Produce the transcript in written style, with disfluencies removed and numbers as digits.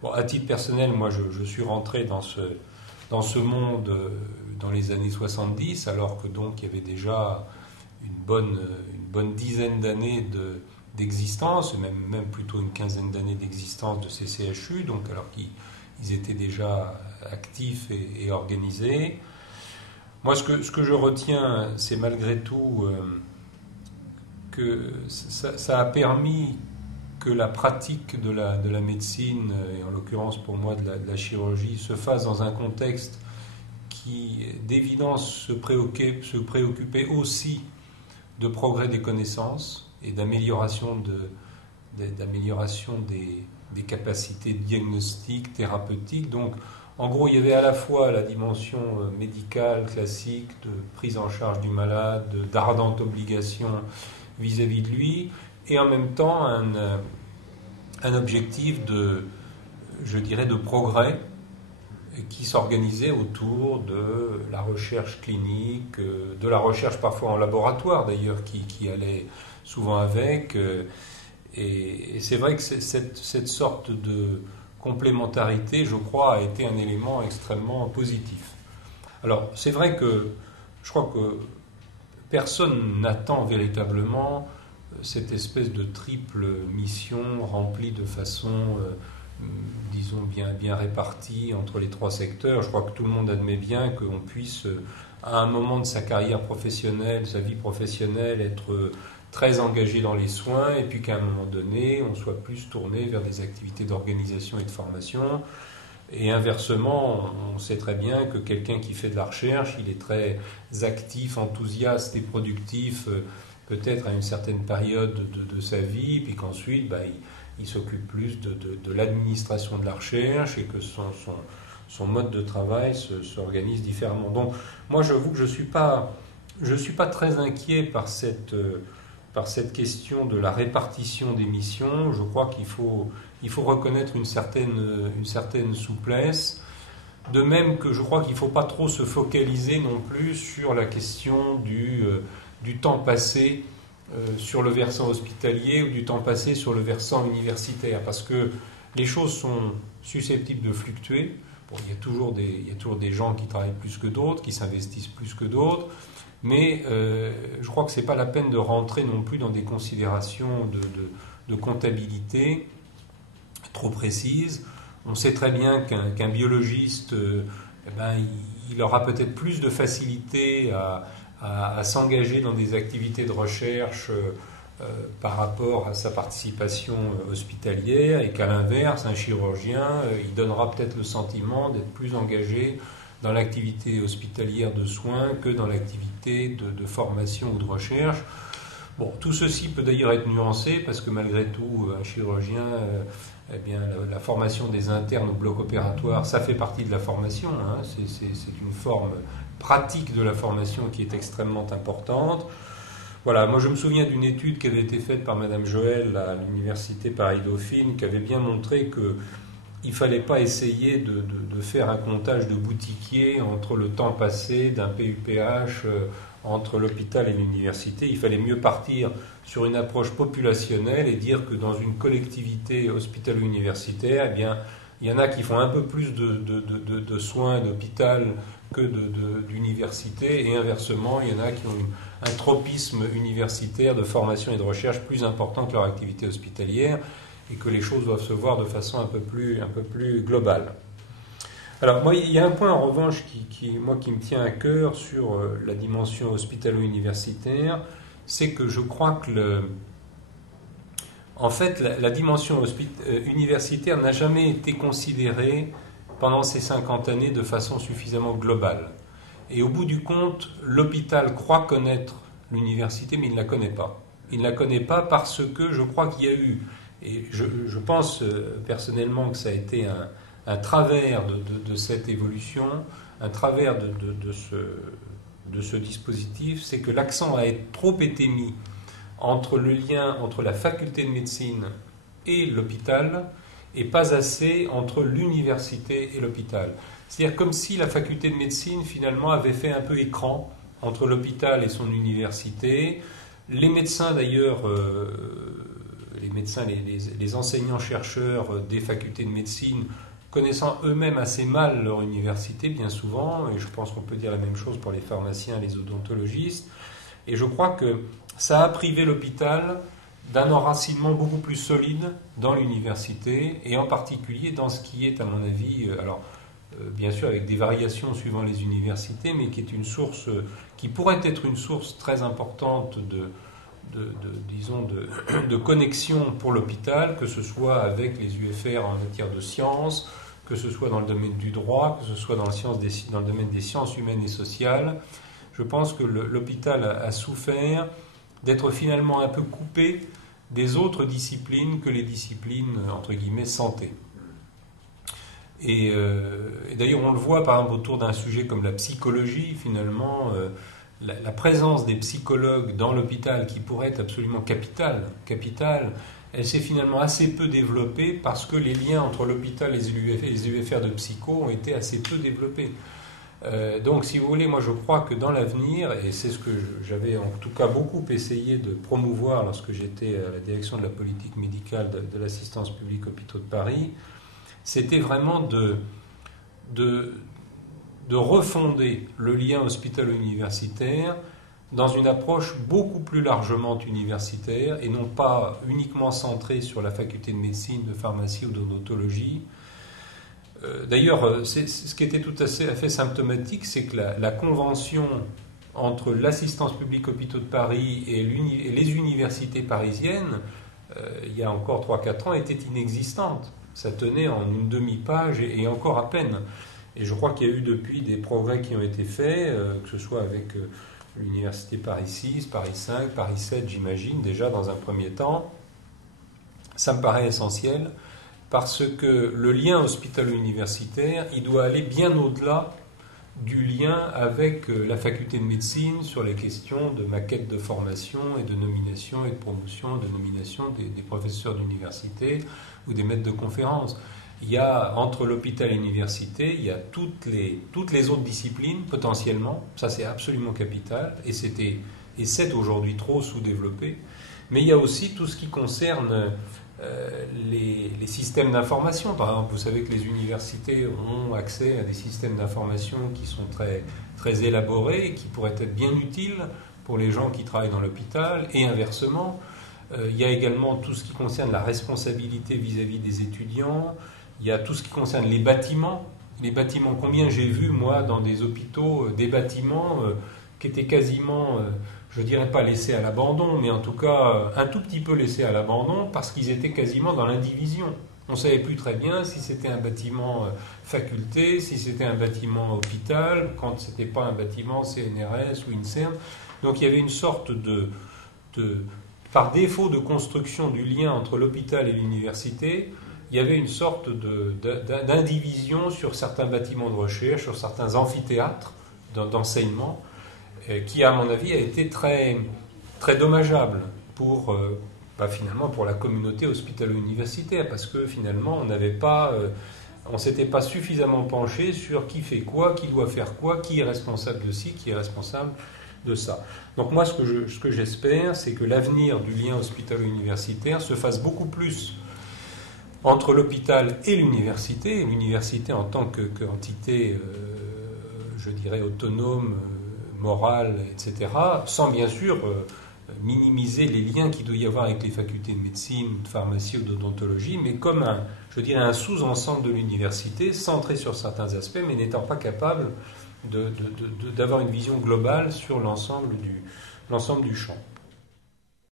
Bon, à titre personnel, moi je suis rentré dans ce monde dans les années 70, alors que donc il y avait déjà une bonne dizaine d'années d'existence, même plutôt une quinzaine d'années d'existence de ces CHU, donc alors qu'ils étaient déjà actifs et organisés. Moi, ce que je retiens, c'est malgré tout que ça a permis que la pratique de la médecine, et en l'occurrence pour moi de la chirurgie, se fasse dans un contexte qui, d'évidence, se préoccupait aussi de progrès des connaissances et d'amélioration des capacités diagnostiques, thérapeutiques. Donc, en gros, il y avait à la fois la dimension médicale, classique, de prise en charge du malade, d'ardente obligation vis-à-vis de lui, et en même temps un objectif je dirais, de progrès qui s'organisait autour de la recherche clinique, de la recherche parfois en laboratoire d'ailleurs, qui allait souvent avec. Et c'est vrai que cette sorte de complémentarité, je crois, a été un élément extrêmement positif. Alors, c'est vrai que je crois que personne n'attend véritablement cette espèce de triple mission remplie de façon, disons, bien répartie entre les trois secteurs. Je crois que tout le monde admet bien qu'on puisse, à un moment de sa carrière professionnelle, sa vie professionnelle, être très engagé dans les soins, et puis qu'à un moment donné, on soit plus tourné vers des activités d'organisation et de formation. Et inversement, on sait très bien que quelqu'un qui fait de la recherche, il est très actif, enthousiaste et productif, peut-être à une certaine période de sa vie, puis qu'ensuite, il s'occupe plus de l'administration de la recherche, et que son mode de travail s'organise différemment. Donc, moi, j'avoue que je suis pas très inquiet par cette question de la répartition des missions. Je crois qu'il faut reconnaître une certaine souplesse. De même que je crois qu'il ne faut pas trop se focaliser non plus sur la question du temps passé sur le versant hospitalier ou du temps passé sur le versant universitaire, parce que les choses sont susceptibles de fluctuer. Bon, il y a toujours des gens qui travaillent plus que d'autres, qui s'investissent plus que d'autres, mais je crois que ce n'est pas la peine de rentrer non plus dans des considérations de comptabilité trop précises. On sait très bien qu'un biologiste, il aura peut-être plus de facilité à s'engager dans des activités de recherche par rapport à sa participation hospitalière, et qu'à l'inverse, un chirurgien, il donnera peut-être le sentiment d'être plus engagé dans l'activité hospitalière de soins que dans l'activité de formation ou de recherche. Bon, tout ceci peut d'ailleurs être nuancé, parce que malgré tout, un chirurgien, la formation des internes au bloc opératoire, ça fait partie de la formation, hein. C'est une forme pratique de la formation qui est extrêmement importante. Voilà, moi je me souviens d'une étude qui avait été faite par Madame Joël à l'université Paris-Dauphine, qui avait bien montré que il ne fallait pas essayer de faire un comptage de boutiquier entre le temps passé d'un PUPH entre l'hôpital et l'université. Il fallait mieux partir sur une approche populationnelle et dire que dans une collectivité hospitalo-universitaire, il y en a qui font un peu plus de soins d'hôpital que d'université, et inversement, il y en a qui ont un tropisme universitaire de formation et de recherche plus important que leur activité hospitalière, et que les choses doivent se voir de façon un peu plus globale. Alors, moi, il y a un point en revanche qui me tient à cœur sur la dimension hospitalo-universitaire, c'est que je crois que en fait, la dimension universitaire n'a jamais été considérée pendant ces 50 années de façon suffisamment globale. Et au bout du compte, l'hôpital croit connaître l'université, mais il ne la connaît pas. Il ne la connaît pas parce que je crois qu'il y a eu, et je pense personnellement que ça a été un travers de cette évolution, un travers de ce dispositif, c'est que l'accent a trop été mis entre le lien entre la faculté de médecine et l'hôpital, et pas assez entre l'université et l'hôpital. C'est-à-dire comme si la faculté de médecine finalement avait fait un peu écran entre l'hôpital et son université. Les médecins d'ailleurs les médecins, les enseignants-chercheurs des facultés de médecine, connaissant eux-mêmes assez mal leur université, bien souvent, et je pense qu'on peut dire la même chose pour les pharmaciens, les odontologistes, et je crois que ça a privé l'hôpital d'un enracinement beaucoup plus solide dans l'université, et en particulier dans ce qui est, à mon avis, bien sûr avec des variations suivant les universités, mais qui est une source, qui pourrait être une source très importante de connexion pour l'hôpital, que ce soit avec les UFR en matière de sciences, que ce soit dans le domaine du droit, que ce soit dans le domaine des sciences humaines et sociales. Je pense que l'hôpital a souffert d'être finalement un peu coupé des autres disciplines que les disciplines, entre guillemets, santé. Et d'ailleurs, on le voit par exemple autour d'un sujet comme la psychologie, finalement, la présence des psychologues dans l'hôpital, qui pourrait être absolument capitale, elle s'est finalement assez peu développée parce que les liens entre l'hôpital et les UFR de psycho ont été assez peu développés. Donc, si vous voulez, moi je crois que dans l'avenir, et c'est ce que j'avais en tout cas beaucoup essayé de promouvoir lorsque j'étais à la direction de la politique médicale de l'assistance publique hôpitaux de Paris, c'était vraiment de refonder le lien hospitalo-universitaire dans une approche beaucoup plus largement universitaire et non pas uniquement centrée sur la faculté de médecine, de pharmacie ou d'odontologie. D'ailleurs, ce qui était tout à fait symptomatique, c'est que la convention entre l'assistance publique hôpitaux de Paris et les universités parisiennes, il y a encore 3-4 ans, était inexistante. Ça tenait en une demi-page et encore à peine. Et je crois qu'il y a eu depuis des progrès qui ont été faits, que ce soit avec l'université Paris 6, Paris 5, Paris 7, j'imagine, déjà dans un premier temps. Ça me paraît essentiel parce que le lien hospitalo-universitaire, il doit aller bien au-delà du lien avec la faculté de médecine sur les questions de maquette de formation et de nomination et de promotion, de nomination des professeurs d'université ou des maîtres de conférences. Il y a, entre l'hôpital et l'université, il y a toutes les autres disciplines, potentiellement, ça c'est absolument capital, et c'est aujourd'hui trop sous-développé, mais il y a aussi tout ce qui concerne les systèmes d'information. Par exemple, vous savez que les universités ont accès à des systèmes d'information qui sont très, très élaborés et qui pourraient être bien utiles pour les gens qui travaillent dans l'hôpital, et inversement. Il y a également tout ce qui concerne la responsabilité vis-à-vis des étudiants. Il y a tout ce qui concerne les bâtiments. Les bâtiments, combien j'ai vu, moi, dans des hôpitaux, des bâtiments qui étaient quasiment, je ne dirais pas laissés à l'abandon, mais en tout cas un tout petit peu laissés à l'abandon parce qu'ils étaient quasiment dans l'indivision. On ne savait plus très bien si c'était un bâtiment faculté, si c'était un bâtiment hôpital, quand ce n'était pas un bâtiment CNRS ou INSERM. Donc il y avait une sorte par défaut de construction du lien entre l'hôpital et l'université, il y avait une sorte d'indivision sur certains bâtiments de recherche, sur certains amphithéâtres d'enseignement, qui, à mon avis, a été très, très dommageable finalement pour la communauté hospitalo-universitaire, parce que finalement, on ne s'était pas suffisamment penché sur qui fait quoi, qui doit faire quoi, qui est responsable de ci, qui est responsable de ça. Donc moi, ce que j'espère, c'est que l'avenir du lien hospitalo-universitaire se fasse beaucoup plus entre l'hôpital et l'université en tant qu'entité, je dirais, autonome, morale, etc., sans bien sûr minimiser les liens qu'il doit y avoir avec les facultés de médecine, de pharmacie ou d'odontologie, mais comme un sous-ensemble de l'université, centré sur certains aspects, mais n'étant pas capable d'avoir une vision globale sur l'ensemble du champ.